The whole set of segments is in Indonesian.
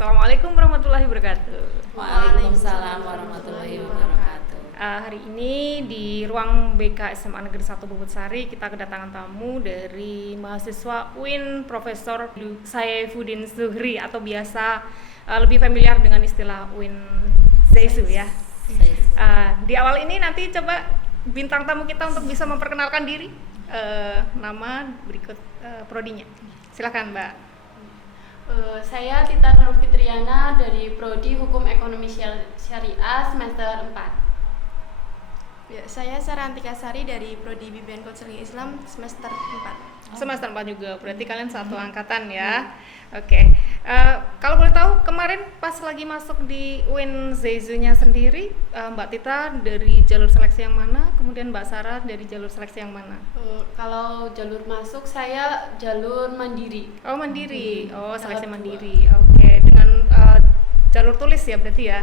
Assalamualaikum warahmatullahi wabarakatuh. Waalaikumsalam warahmatullahi wabarakatuh. Hari ini di ruang BK SMA Negeri 1 Bogor-Sari kita kedatangan tamu dari mahasiswa UIN Profesor Saifuddin Zuhri atau biasa lebih familiar dengan istilah UIN Zaizu ya. Di awal ini nanti coba bintang tamu kita untuk bisa memperkenalkan diri, nama berikut prodinya. Silakan Mbak. Saya Tita Nur Fitriana dari Prodi Hukum Ekonomi Syariah semester 4. Ya, saya Sarantika Sari dari Prodi Bimbingan Konseling Islam semester 4. Semester 4 juga, berarti kalian satu angkatan ya. Oke. Kalau boleh tahu kemarin pas lagi masuk di UIN Zaizu-nya sendiri, Mbak Tita dari jalur seleksi yang mana? Kemudian Mbak Sarah dari jalur seleksi yang mana? Kalau jalur masuk saya jalur mandiri. Oh mandiri, seleksi mandiri. Oke, dengan jalur tulis ya berarti ya.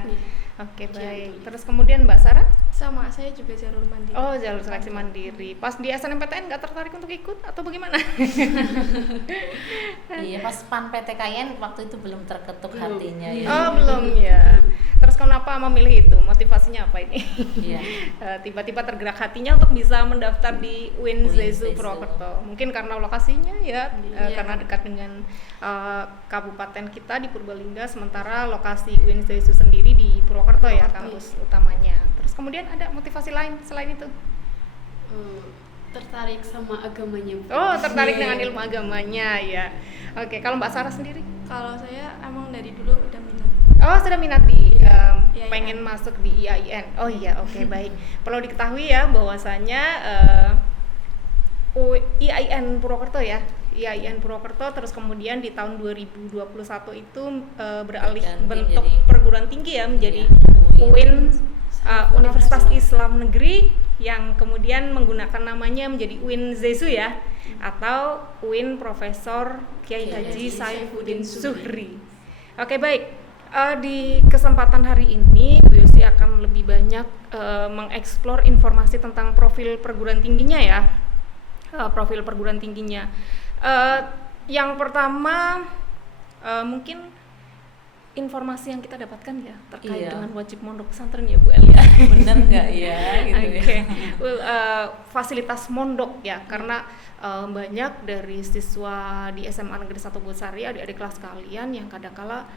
Oke baik. Terus kemudian Mbak Sarah? Sama, saya juga jalur mandiri. Oh jalur seleksi mandiri. Pas di SNMPTN nggak tertarik untuk ikut atau bagaimana? Iya, pas PAN PTKN waktu itu belum terketuk hatinya ya. Oh belum ya. Terus kenapa memilih itu? Motivasinya apa ini? Iya. Tiba-tiba tergerak hatinya untuk bisa mendaftar di UIN Zaizu Purwokerto. Mungkin karena lokasinya ya, karena dekat dengan kabupaten kita di Purbalingga, sementara lokasi UIN Zaizu sendiri di Purwokerto ya, kampus utamanya. Terus kemudian ada motivasi lain selain itu? Tertarik sama agamanya. Oh, tertarik dengan ilmu agamanya ya. Oke, kalau Mbak Sarah sendiri? Kalau saya emang dari dulu udah minat. Oh, sudah minat di IAIN. pengen masuk di IAIN. Oh iya, oke baik. Perlu diketahui ya bahwasanya IAIN Purwokerto ya. IAIN Purwokerto terus kemudian di tahun 2021 itu beralih bentuk perguruan tinggi ya menjadi UIN Universitas Islam Negeri yang kemudian menggunakan namanya menjadi UIN Zaizu ya, atau UIN Profesor Kiai Haji Saifuddin Zuhri. Oke baik, di kesempatan hari ini Bu Yosi akan lebih banyak mengeksplor informasi tentang profil perguruan tingginya ya. Profil perguruan tingginya. Yang pertama mungkin informasi yang kita dapatkan ya terkait dengan wajib mondok pesantren ya Bu Elia. Bener nggak ya gitu Okay. ya. Fasilitas mondok ya, karena banyak dari siswa di SMA Negeri 1 Bogor-Sari, adik-adik kelas kalian yang kadangkala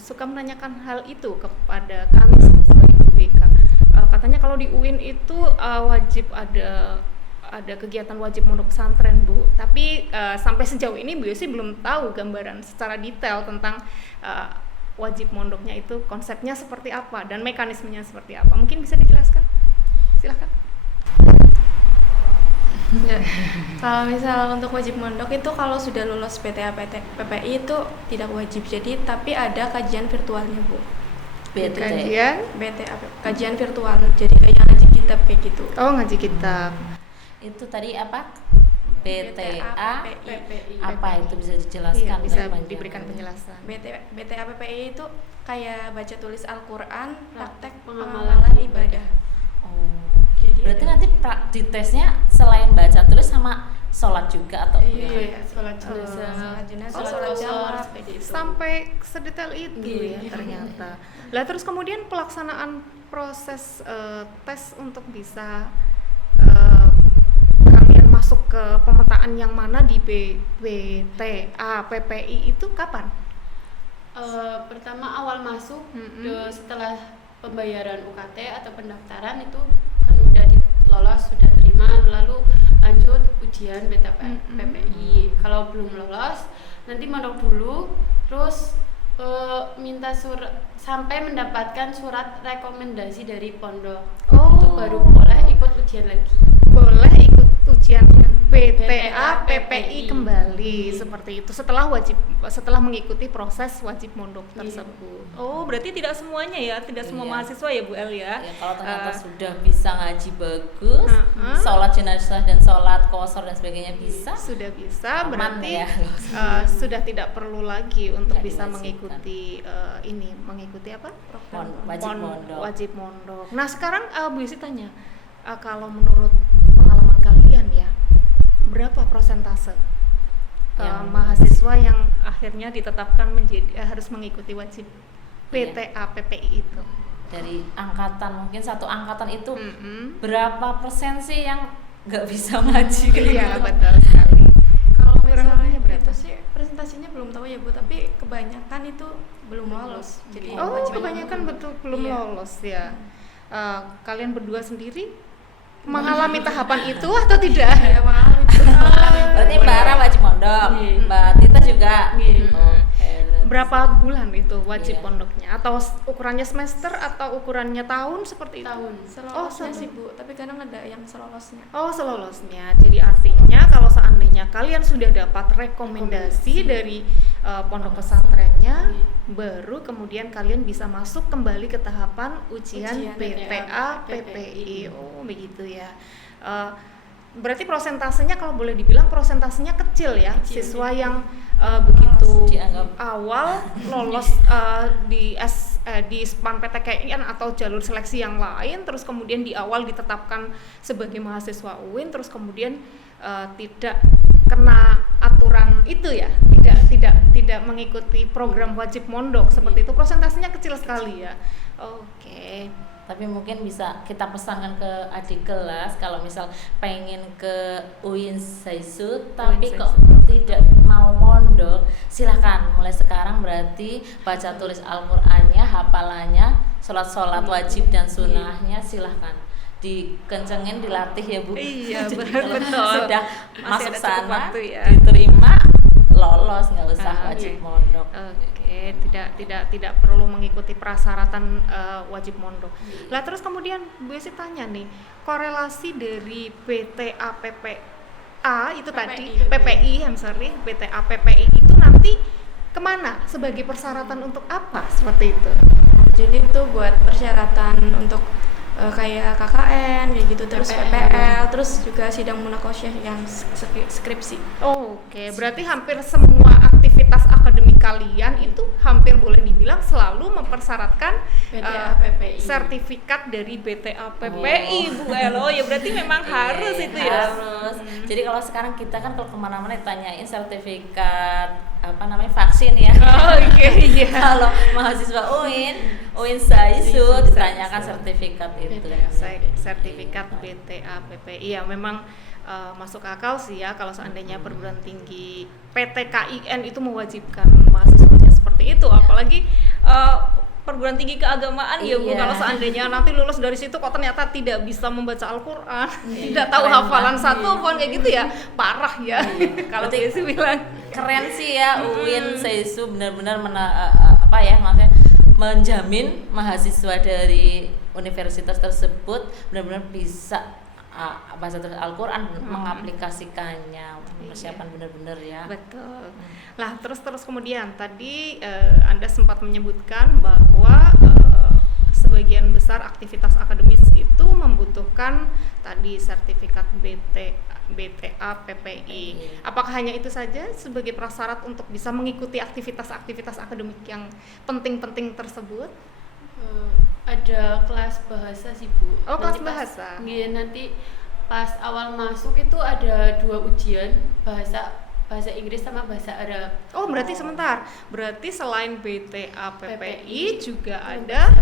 suka menanyakan hal itu kepada kami sebagai guru BK. Katanya kalau di UIN itu wajib ada kegiatan wajib mondok pesantren Bu, tapi sampai sejauh ini Bu Yosi belum tahu gambaran secara detail tentang wajib mondoknya itu konsepnya seperti apa dan mekanismenya seperti apa. Mungkin bisa dijelaskan? Silahkan. Ya. Kalau misal untuk wajib mondok itu kalau sudah lulus PTA PPI itu tidak wajib, jadi tapi ada kajian virtualnya Bu. Kajian virtual, jadi kayak ngaji kitab kayak gitu. Oh ngaji kitab. Itu tadi apa? BTA PPI. apa itu bisa dijelaskan? Iya, bisa diberikan penjelasan. BTA PPI itu kayak baca tulis Al-Quran, praktek Pengamalan pengamalan ibadah. Oh. Jadi Berarti nanti di tesnya selain baca tulis sama sholat juga atau iya, sholat jenazah, jenazah, sholat sholat jamaah kosor, kayak gitu. Sampai sedetail itu ya ternyata. Lah terus kemudian pelaksanaan proses tes untuk bisa kalian masuk ke pemetaan yang mana di BTA PPI itu kapan? Pertama awal masuk setelah pembayaran UKT atau pendaftaran itu kan udah lolos, sudah terima, lalu lanjut ujian PPI. Kalau belum lolos nanti mondok dulu, terus minta sampai mendapatkan surat rekomendasi dari pondok. Itu baru boleh ikut ujian lagi. Boleh ikut ujian BTA PPI kembali seperti itu setelah mengikuti proses wajib mondok tersebut. Oh berarti tidak semuanya ya, tidak semua mahasiswa ya Bu El ya. Ya, kalau ternyata sudah bisa ngaji bagus, sholat jenazah dan sholat kosor dan sebagainya bisa. Sudah bisa, berarti ya. Sudah tidak perlu lagi untuk bisa diwajibkan. mengikuti apa? Wajib mondok. mondok. Nah sekarang Bu Yosi tanya, kalau menurut pengalaman kalian ya, berapa prosentase mahasiswa yang akhirnya ditetapkan menjadi harus mengikuti wajib PTA PPI itu. Dari angkatan, mungkin satu angkatan itu berapa persen sih yang nggak bisa ngaji kayak Iya, gitu? betul sekali. Kalau Kurang misalnya lebihnya berapa? itu sih presentasinya belum tahu ya Bu, tapi kebanyakan itu belum lolos. Jadi Oh, wajib kebanyakan betul belum Iya. lolos ya. Kalian berdua sendiri mengalami tahapan itu atau tidak? ya mengalami itu. Berarti Mbak Ara wajib mondok, Iya. Mbak Tita juga. Iya. Oke, berarti Berapa bulan itu wajib Iya. pondoknya? Atau ukurannya semester atau ukurannya tahun seperti itu? Tahun. Selolosnya satu. sih Bu, tapi kadang ada yang selolosnya. Oh, selolosnya. Jadi artinya kalau seandainya kalian sudah dapat rekomendasi dari pondok pesantrennya, baru kemudian kalian bisa masuk kembali ke tahapan ujian Ujian PTA PPI. PPI. Oh, begitu ya. Berarti prosentasenya kalau boleh dibilang prosentasenya kecil ya, Kecil, siswa ya. yang begitu Dianggap. awal lolos di SPAN PTKIN atau jalur seleksi yang lain, terus kemudian di awal ditetapkan sebagai mahasiswa UIN, terus kemudian tidak kena aturan itu ya, tidak mengikuti program wajib mondok seperti itu, prosentasenya kecil sekali ya. Oke. Tapi mungkin bisa kita pesankan ke adik kelas kalau misal pengen ke UIN Saisu tapi UIN kok Saisu. tidak mau mondok, silahkan mulai sekarang berarti baca tulis Al-Qur'annya, hafalannya, sholat wajib dan sunnahnya silahkan dikencengin, dilatih ya Bu. Iya, Jadi benar, kalau betul. sudah Masih masuk ada cukup sana waktu ya. diterima, lolos, nggak usah wajib Oke. mondok. Oke, tidak perlu mengikuti prasyaratan wajib mondok. Lah terus kemudian Bu Esi tanya nih, korelasi dari PTA PPA itu tadi PPI, PTA PPI itu nanti kemana sebagai persyaratan untuk apa seperti itu? Jadi itu buat persyaratan untuk kayak KKN kayak gitu, terus PPL, terus juga sidang munakosyah yang skripsi. Oke, berarti hampir semua aktivitas akademik kalian itu hampir boleh dibilang selalu mempersyaratkan PTA PPI. sertifikat dari BTA PPI, Bu Elo. Ya berarti memang harus itu ya. Harus. Jadi kalau sekarang kita kan kalau kemana-mana ditanyain sertifikat vaksin ya. Oke, iya. Kalau mahasiswa UIN Saisu ditanyakan sertifikat itu. Sertifikat BTA PPI ya memang masuk akal sih ya kalau seandainya perguruan tinggi PTKIN itu mewajibkan mahasiswanya seperti itu, apalagi perguruan tinggi keagamaan ya Bu, Iya. kalau seandainya nanti lulus dari situ kok ternyata tidak bisa membaca Al-Qur'an, tidak tahu keren hafalan banget. satu pun kayak gitu ya, parah ya. Kalau Berarti- Desi bilang Keren sih ya UIN Saisu benar-benar maksudnya menjamin mahasiswa dari universitas tersebut benar-benar bisa bahasa tulis Al-Qur'an, mengaplikasikannya, persiapan benar-benar ya. betul. Lah terus kemudian tadi Anda sempat menyebutkan bahwa sebagian besar aktivitas akademis itu membutuhkan tadi sertifikat BTA PPI. Apakah hanya itu saja sebagai prasyarat untuk bisa mengikuti aktivitas-aktivitas akademik yang penting-penting tersebut? Ada kelas bahasa sih Bu. Oh, kelas Nanti pas- bahasa. Iya, nanti pas awal masuk itu ada 2 ujian, bahasa Inggris sama bahasa Arab. Oh, berarti sebentar. Berarti selain BTA PPI juga ada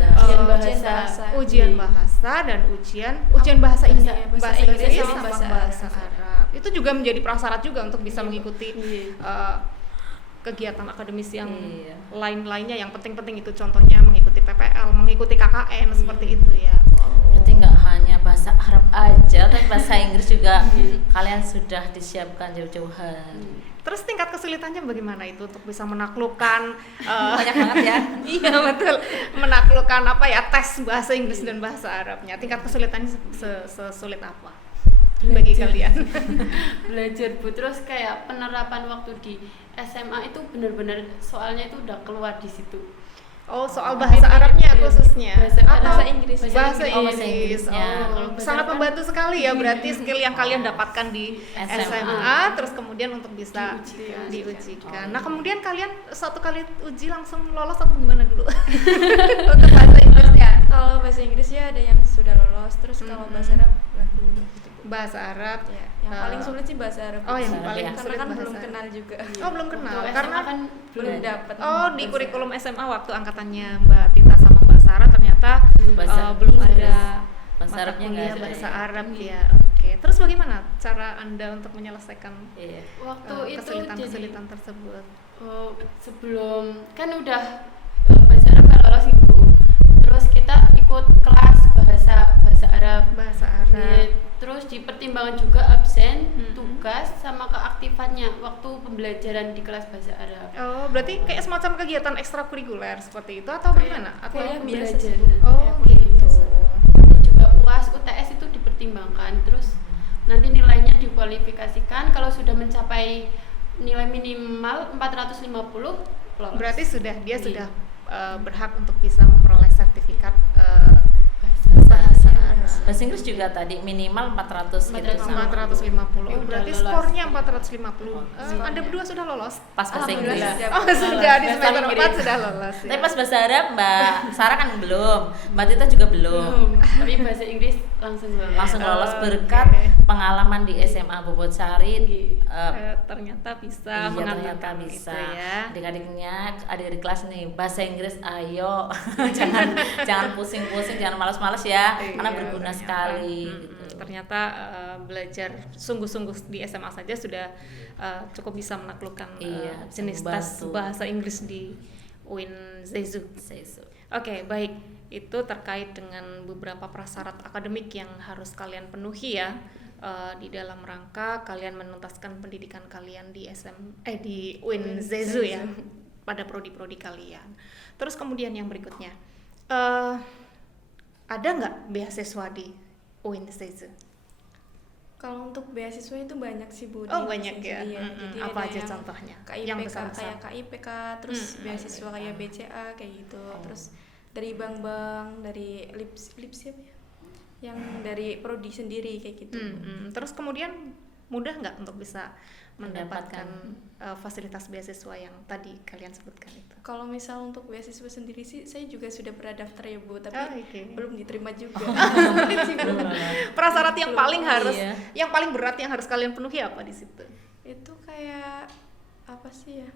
Bahasa. Ujian bahasa. dan ujian bahasa Inggris, bahasa bahasa Inggris Inggris sama sama bahasa Arab. Itu juga menjadi prasyarat juga untuk bisa mengikuti Iya. kegiatan akademis yang Iya. lain-lainnya yang penting-penting itu, contohnya mengikuti PPL, mengikuti KKN seperti itu ya. Berarti nggak hanya bahasa Arab aja, tapi bahasa Inggris juga kalian sudah disiapkan jauh-jauhan. Terus tingkat kesulitannya bagaimana itu untuk bisa menaklukkan Banyak banget ya. iya betul, menaklukkan tes bahasa Inggris dan bahasa Arabnya. Tingkat kesulitannya sesulit apa bagi kalian? Belajar Bu, terus kayak penerapan waktu di SMA itu benar-benar soalnya itu udah keluar di situ. Oh, soal bahasa Arabnya khususnya Bahasa Inggris. bahasa Oh, bahasa Inggris. Inggrisnya. Oh, sangat membantu sekali ya berarti skill yang kalian dapatkan di SMA terus kemudian untuk bisa diujikan. Nah, kemudian kalian satu kali uji langsung lolos atau gimana dulu? Untuk bahasa Inggrisnya. Kalau bahasa Inggris ya ada yang sudah lolos, terus kalau bahasa Arab lah belum gitu. Bahasa Arab. Ya, yang paling sulit sih bahasa Arab. Oh, yang Bahasa paling Arab, ya. sulit karena kan bahasa belum Arab. kenal juga. Oh, belum kenal. Waktu Karena SMA kan Belum dapat. oh, di kurikulum SMA waktu angkatannya Mbak Tita sama Mbak Sarah ternyata belum ada Bahasa mata Arabnya nggak kuliah ada bahasa ya. Arab ya. Oke. Terus bagaimana cara Anda untuk menyelesaikan Iya. waktu itu kesulitan-kesulitan tersebut? sebelum kan udah bahasa Arab nggak lolos ibu, terus kita ikut kelas bahasa Arab. Bahasa Arab. Terus di pertimbangan juga absen, Mm-mm. tugas sama keaktifannya waktu pembelajaran di kelas bahasa Arab. Oh, berarti kayak semacam kegiatan ekstrakurikuler seperti itu atau bagaimana? Atau kuliah biasa belajar. sih, Bu. Oh, Kayak kuliah gitu. biasa. Juga UAS, UTS itu dipertimbangkan. Terus nanti nilainya dikualifikasikan kalau sudah mencapai nilai minimal 450 lolos. Berarti dia Iya. sudah berhak untuk bisa memperoleh sertifikat bahasa Arab. Bahasa Inggris juga tadi minimal 400 gitu. 450. Oh, Udah berarti lolos. skornya 450. Oh, Anda berdua sudah lolos? Pas bahasa Inggris. Alhamdulillah. Oh, sudah di Bahasa semester Inggris. 4 sudah lolos. Ya. Tapi pas bahasa Arab Mbak Sarah kan belum, Mbak Tita juga belum. Tapi bahasa Inggris langsung lolos. Langsung lolos Oh, berkat oke. pengalaman di SMA Bobot Sari. Ternyata bisa Iya, ternyata mengandalkan bisa. itu ya. Adik-adiknya, adik-adik kelas nih, bahasa Inggris ayo. jangan pusing-pusing, jangan malas-malas ya, karena Iya, berguna ternyata. sekali gitu. Ternyata belajar sungguh-sungguh di SMA saja sudah cukup bisa menaklukkan Iya, jenis tes membantu. bahasa Inggris di UIN Zezu. Seisu. Oke, baik. Itu terkait dengan beberapa prasyarat akademik yang harus kalian penuhi ya di dalam rangka kalian menuntaskan pendidikan kalian di di UIN Zezu ya, pada prodi-prodi kalian. Terus kemudian yang berikutnya, ada nggak beasiswa di UIN Zezu? Kalau untuk beasiswa itu banyak sih Bu. Oh, di banyak ya. Iya, jadi Apa ada aja yang contohnya? KIPK, Yang besar-besar. kayak KIPK, terus beasiswa kayak BCA kayak gitu. Terus dari bank-bank, dari LIPS siapa ya? Yang dari prodi sendiri kayak gitu. Terus kemudian mudah nggak untuk bisa mendapatkan fasilitas beasiswa yang tadi kalian sebutkan itu? Kalau misal untuk beasiswa sendiri sih saya juga sudah pernah daftar ya Bu, tapi Oh, oke. belum diterima juga. Prasyarat yang paling harus, Iya. yang paling berat yang harus kalian penuhi apa di situ? Itu kayak apa sih ya?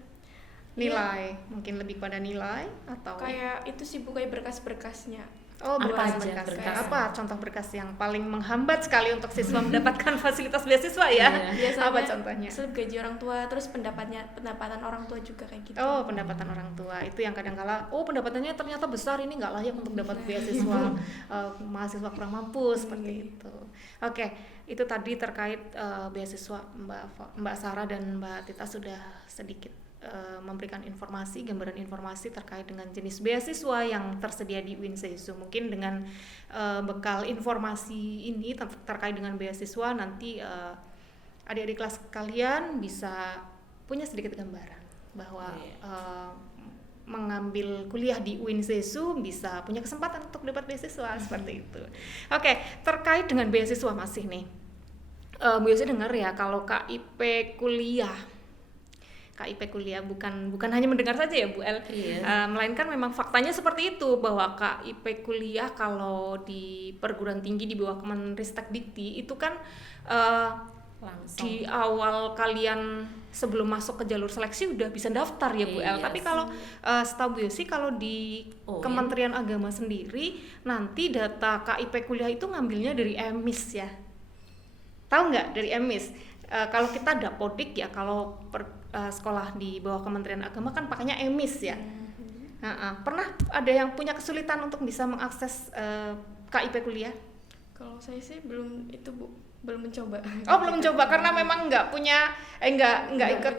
Nilai, mungkin lebih pada nilai atau Kayak itu sih Bu, kayak berkas-berkasnya. oh Apa berkas aja berkas. berkas? Apa contoh berkas yang paling menghambat sekali untuk siswa mendapatkan fasilitas beasiswa ya? Biasanya Apa contohnya? slip gaji orang tua, terus pendapatan orang tua juga kayak gitu. Oh, pendapatan orang tua itu yang kadang-kala pendapatannya ternyata besar, ini nggak layak untuk dapat beasiswa mahasiswa kurang mampu seperti itu. Oke, itu tadi terkait beasiswa. Mbak Sarah dan Mbak Tita sudah sedikit memberikan gambaran informasi terkait dengan jenis beasiswa yang tersedia di UIN Zezu. Mungkin dengan bekal informasi ini terkait dengan beasiswa, nanti adik-adik kelas kalian bisa punya sedikit gambaran bahwa mengambil kuliah di UIN Zezu bisa punya kesempatan untuk dapat beasiswa seperti itu. Oke, terkait dengan beasiswa masih nih, Bu Yosi dengar ya kalau KIP kuliah bukan hanya mendengar saja ya Bu El, melainkan memang faktanya seperti itu bahwa KIP kuliah kalau di perguruan tinggi di bawah Kemenristek Dikti itu kan Langsung. di awal kalian sebelum masuk ke jalur seleksi udah bisa daftar ya Bu El. Iya Tapi sih. kalau setahu Bu Yosi kalau di Kementerian Agama sendiri nanti data KIP kuliah itu ngambilnya dari EMIS ya. Tahu nggak dari EMIS? Kalau kita Dapodik ya, kalau sekolah di bawah Kementerian Agama kan pakainya EMIS ya. Pernah ada yang punya kesulitan untuk bisa mengakses KIP kuliah? Kalau saya sih belum itu Bu, belum mencoba. Oh, belum coba karena memang nggak punya nggak ikut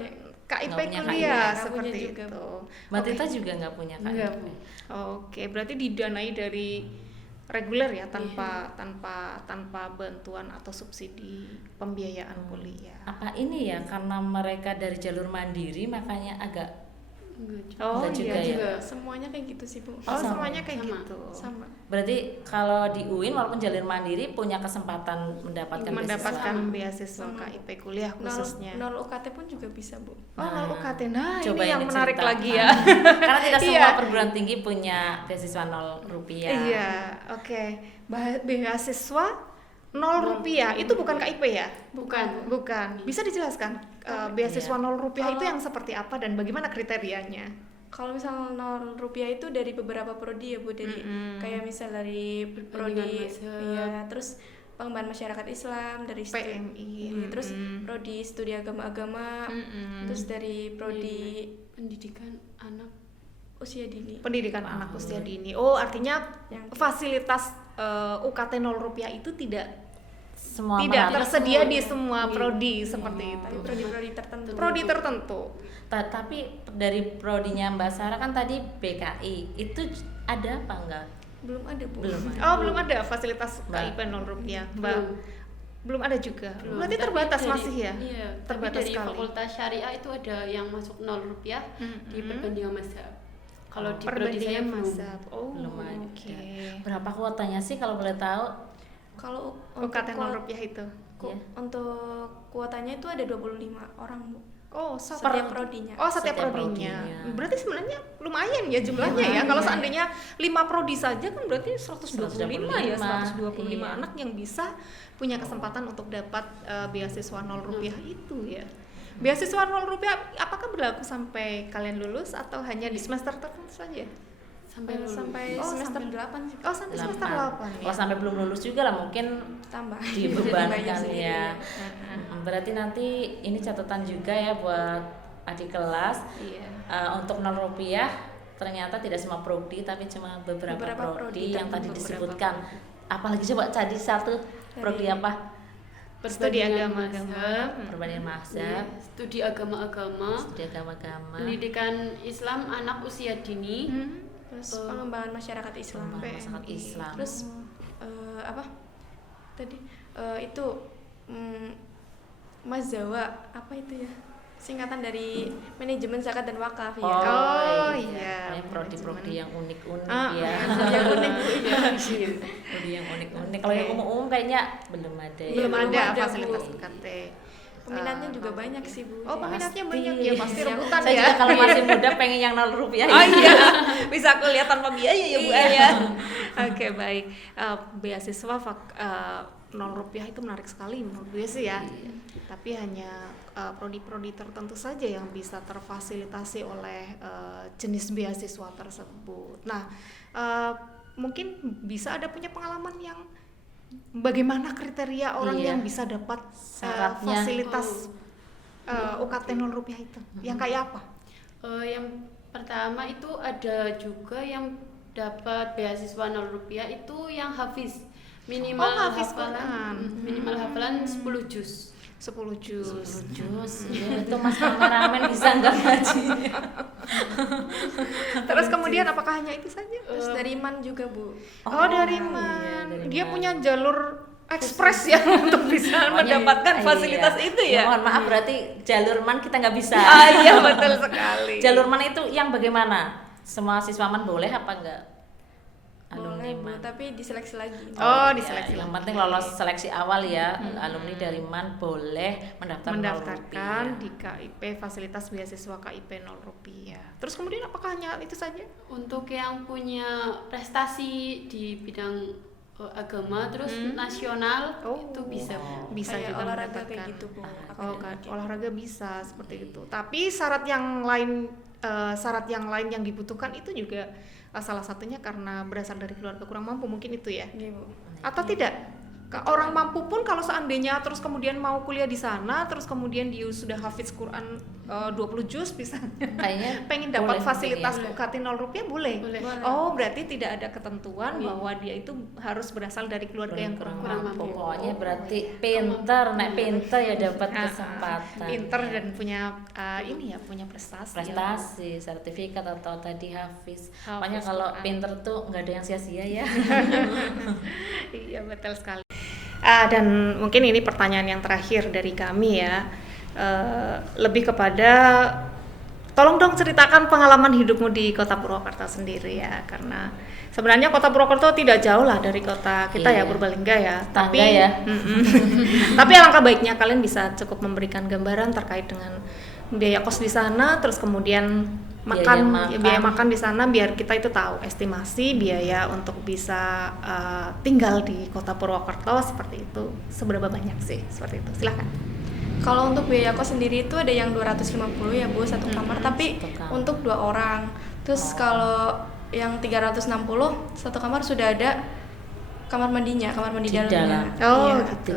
KIP Nggak punya kuliah KIP. seperti Nggak punya juga, itu. Mbak Tita juga nggak punya kan? Nggak. Oke, berarti didanai dari reguler ya, tanpa bantuan atau subsidi pembiayaan kuliah. Apa ini ya karena mereka dari jalur mandiri makanya agak Oh Enggak juga iya ya? juga. Semuanya kayak gitu sih Bu. Oh, sama. semuanya kayak Sama. gitu. Sama. berarti kalau di UIN walaupun jalur mandiri punya kesempatan mendapatkan Mendapatkan beasiswa. beasiswa Sama. KIP kuliah khususnya. Nol UKT pun juga bisa Bu. Oh, nol UKT. Nah, coba ini yang menarik diceritakan. lagi ya. Karena tidak semua Iya. perguruan tinggi punya beasiswa 0 rupiah. Iya, oke. Beasiswa Rp0 itu bukan KIP ya? Bukan. Bukan. Bisa dijelaskan beasiswa Rp0 itu yang seperti apa dan bagaimana kriterianya? Kalau misal Rp0 itu dari beberapa prodi ya Bu, dari kayak misal dari prodi ya, terus pengembangan masyarakat Islam, dari PMI, terus prodi studi agama-agama, terus dari prodi pendidikan anak usia dini. Pendidikan anak usia dini. Oh, artinya Yang- fasilitas UKT Rp0 itu tidak Semua tidak merata. tersedia di semua prodi seperti Tapi itu. prodi-prodi tertentu. Prodi tertentu. Tapi dari prodinya Mbak Sarah kan tadi BKI, itu ada apa enggak? Belum ada Bu. Belum ada. Oh, belum ada fasilitas Mbak. KIP Rp0, Mbak. Belum ada juga. Belum. Berarti Tapi terbatas dari- masih ya? Iya, tapi Terbatas dari sekali. fakultas syariah itu ada yang masuk Rp0 di perbandingan mazhab. Kalau di prodi saya Perbandingan belum. mazhab. Oh, Belum ada. oke. Berapa kuotanya sih kalau boleh tahu? Kalau UKT Rp0 itu. Iya. Untuk kuotanya itu ada 25 orang Bu. Oh, Setiap prodinya. Oh, setiap Setiap prodinya. prodinya. Berarti sebenarnya lumayan ya jumlahnya ya. Kalau seandainya 5 prodi saja kan berarti 125 ya, 125 Iya. anak yang bisa punya kesempatan untuk dapat beasiswa Rp0 itu ya. Beasiswa Rp0 apakah berlaku sampai kalian lulus atau hanya di semester tertentu saja? Sampai lulus. Sampai Oh, semester sampai- 8 sih. Oh, sampai semester 8 ya. Kalau sampai belum lulus juga lah mungkin Tambah. dibebankan Banyak ya. Berarti nanti ini catatan juga ya buat adik kelas. Iya. Untuk Rp0 ternyata tidak semua prodi tapi cuma beberapa Beberapa prodi prodi yang tadi beberapa disebutkan. Apalagi coba tadi satu prodi apa? Studi Perbandingan agama-agama. mazhab, Perbandingan mazhab, studi agama-agama, studi agama-agama, pendidikan Islam anak usia dini, Terus pengembangan masyarakat Islam. pengembangan masyarakat Islam. Terus apa? Tadi itu Mazawa apa itu ya? Singkatan dari manajemen zakat dan wakaf ya. Oh, iya. Kayak prodi-prodi yang unik-unik Ah, ya. yang unik Bu. Prodi yang unik-unik. Kalau yang umum-umum kayaknya belum ada. ya. Belum belum ada ada, fasilitas Bu. UKT. Peminatnya juga banyak sih Bu. Oh, peminatnya Pasti. banyak ya, pasti rebutan Saya ya. juga kalau masih muda pengen yang Rp0 Oh ya. iya, bisa kuliah tanpa biaya ya Bu Iya. ya. Oke baik, beasiswa Rp0 itu menarik sekali menurut gue sih ya. Tapi hanya prodi-prodi tertentu saja yang bisa terfasilitasi oleh jenis beasiswa tersebut. Nah, mungkin bisa ada punya pengalaman yang bagaimana kriteria orang Iya. yang bisa dapat Syaratnya. fasilitas UKT Rp0 itu, yang kayak apa? Yang pertama itu ada juga yang dapat beasiswa Rp0 itu yang hafiz minimal Oh, hafiz hafalan Quran. minimal hafalan 10 juz. 10 juz. Jus, ya, itu mas kameramen bisa nggak ngaji? Terus kemudian apakah hanya itu saja? Terus dari MAN juga Bu. Oh, dari iya, Man. dari Dia Man. punya jalur ekspres ya untuk bisa Pokoknya, mendapatkan iya. fasilitas itu ya. Mohon maaf berarti jalur man kita nggak bisa. Ah iya betul sekali. Jalur man itu yang bagaimana? Semua siswa man boleh apa enggak? Boleh Bu, Man. tapi diseleksi lagi. Oh, Ya, diseleksi yang lagi. penting lolos seleksi awal ya. Alumni dari man boleh mendaftarkan di KIP fasilitas beasiswa KIP Rp0. Terus kemudian apakah hanya itu saja? Untuk yang punya prestasi di bidang agama terus nasional Oh. itu bisa. Bisa Kayak juga olahraga mendapatkan. kayak gitu Bu. Oh, kan olahraga bisa seperti itu. Tapi syarat yang lain yang dibutuhkan itu juga salah satunya karena berasal dari keluarga kurang mampu mungkin itu ya. Iya Bu. Atau tidak? Orang mampu pun kalau seandainya terus kemudian mau kuliah di sana terus kemudian dia sudah hafiz Quran 20 juz misalnya. Kayaknya Pengen dapat boleh fasilitas mungkin UKT Rp0 boleh. Boleh. Oh, berarti tidak ada ketentuan bahwa dia itu harus berasal dari keluarga yang kurang mampu. Pokoknya berarti pinter, nek pinter ya dapat Ah, kesempatan. pinter dan punya ini ya punya prestasi. Prestasi, sertifikat atau tadi hafiz. Pokoknya Hafiz kalau Quran. pinter tuh nggak ada yang sia-sia ya. Iya betul sekali. Dan mungkin ini pertanyaan yang terakhir dari kami ya, lebih kepada tolong dong ceritakan pengalaman hidupmu di Kota Purwakarta sendiri ya, karena sebenarnya Kota Purwakarta tidak jauh lah dari kota kita ya Iya. Purbalingga ya, Tangga ya. Tapi alangkah baiknya kalian bisa cukup memberikan gambaran terkait dengan biaya kos di sana, terus kemudian biaya makan di sana, biar kita itu tahu estimasi biaya untuk bisa tinggal di Kota Purwokerto seperti itu seberapa banyak sih, seperti itu. Silakan. Kalau untuk biaya kos sendiri itu ada yang 250 ya Bu, satu kamar, tapi satu kamar. untuk 2 orang. Terus kalau yang 360 satu kamar sudah ada kamar mandinya, kamar mandi Di dalamnya. dalam. Iya. Gitu.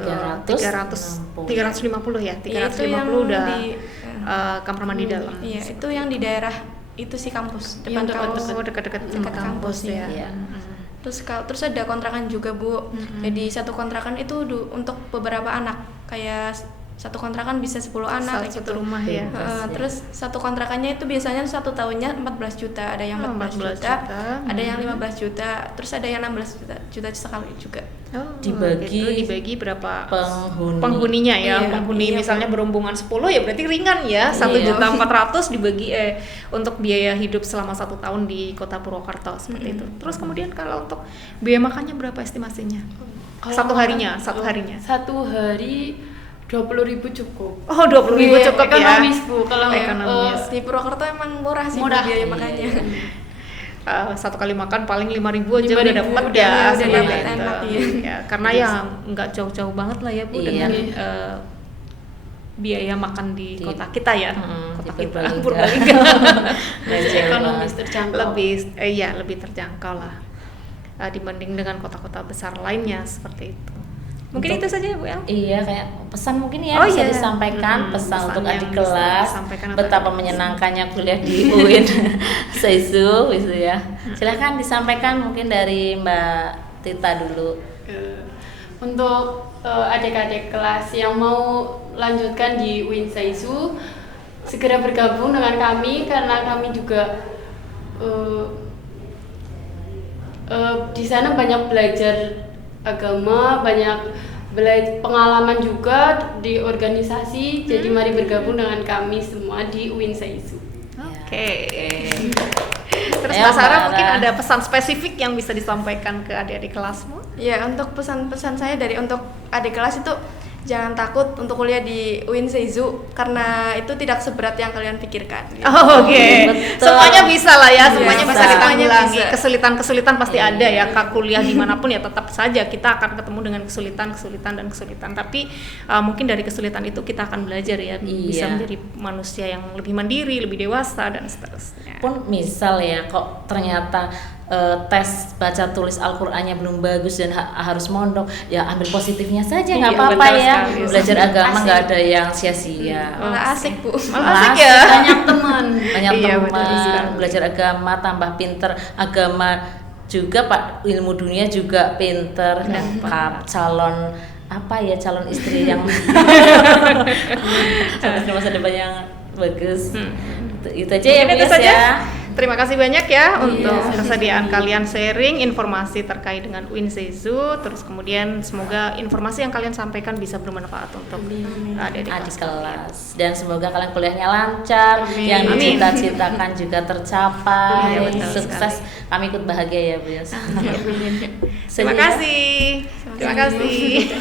360. 350 ya, Iya, itu 350 yang udah di kamar mandi dalam. iya, itu yang di daerah itu sih kampus, depan Yang kampus. dekat-dekat Dekat kampus ya. Iya. Terus ada kontrakan juga Bu. Jadi satu kontrakan itu untuk beberapa anak, kayak satu kontrakan bisa 10 anak kayak Satu gitu. rumah ya. Terus satu kontrakannya itu biasanya satu tahunnya 14 juta, ada yang 14 juta, ada yang 15 juta, terus ada yang 16 juta sekali juga. Dibagi gitu, dibagi berapa penghuninya ya, Iya, penghuni iya, misalnya berhubungan 10 ya berarti ringan ya, 1.400.000 dibagi untuk biaya hidup selama 1 tahun di Kota Purwokerto seperti itu. Terus kemudian kalau untuk biaya makannya berapa estimasinya? Satu harinya. Satu hari 20.000 cukup. Oh, 20.000 cukup ya. Ekonomis Bu, kalau Ekonomis. Di Purwokerto emang murah sih Murah. biaya makannya. Satu kali makan paling 5.000 aja 5.000 udah dapat udah, ya, udah seperti dapat, itu. enak, iya. Ya, karena ya nggak jauh-jauh banget lah ya Bu Iya. dengan biaya makan di kota kita ya, kota di kita Purbalingga. Purbalingga. masih ekonomis terjangkau. lebih terjangkau lah dibanding dengan kota-kota besar lainnya seperti itu. Mungkin itu saja Bu El. Iya, kayak pesan mungkin ya Oh, bisa iya. disampaikan, Pesan pesan untuk yang adik bisa kelas, disampaikan untuk betapa adik kelas. menyenangkannya kuliah di UIN Seisu gitu ya. Silahkan disampaikan mungkin dari Mbak Tita dulu. Untuk adik-adik kelas yang mau lanjutkan di UIN Seisu, segera bergabung dengan kami karena kami juga di sana banyak belajar agama, banyak belajar pengalaman juga di organisasi. Jadi mari bergabung dengan kami semua di UIN Seisu. Oke. Terus Ya, Mbak Sarah Mbak mungkin Sarah. ada pesan spesifik yang bisa disampaikan ke adik-adik kelasmu? Ya, untuk pesan-pesan saya untuk adik kelas itu jangan takut untuk kuliah di UIN Seisu karena itu tidak seberat yang kalian pikirkan. Oh, Oke, Betul. Semuanya bisa lah ya, Iya, semuanya bisa bisa. ditanggulangi. Semuanya bisa. Kesulitan-kesulitan pasti Iya. ada ya, Kak, kuliah dimanapun ya tetap saja kita akan ketemu dengan kesulitan. Tapi mungkin dari kesulitan itu kita akan belajar ya, bisa Iya. menjadi manusia yang lebih mandiri, lebih dewasa dan seterusnya. Pun misal ya, kok ternyata tes baca tulis Al-Qur'annya belum bagus dan harus mondok, ya ambil positifnya saja, nggak Iya, apa-apa betul ya. sekali. Belajar agama Asik. nggak ada yang sia-sia. Malah asik Bu. Malah asik ya. Banyak teman. Banyak Iya, teman, betul sekali. belajar agama, tambah pinter agama juga, Pak, ilmu dunia juga pinter, lengkap, calon calon istri yang calon istri masa depan yang bagus. Itu aja ya, Mungkin Bu itu Yas, saja. ya. Terima kasih banyak ya untuk sama-sama. kesediaan kalian sharing informasi terkait dengan UIN Seisu. Terus kemudian semoga informasi yang kalian sampaikan bisa bermanfaat untuk adik-adik Adik kelas kalian. kelas, dan semoga kalian kuliahnya lancar, yang Amin. dicita-citakan juga tercapai, Iya, betul sukses. Kami ikut bahagia ya, Bu Yas. Terima kasih. Terima kasih.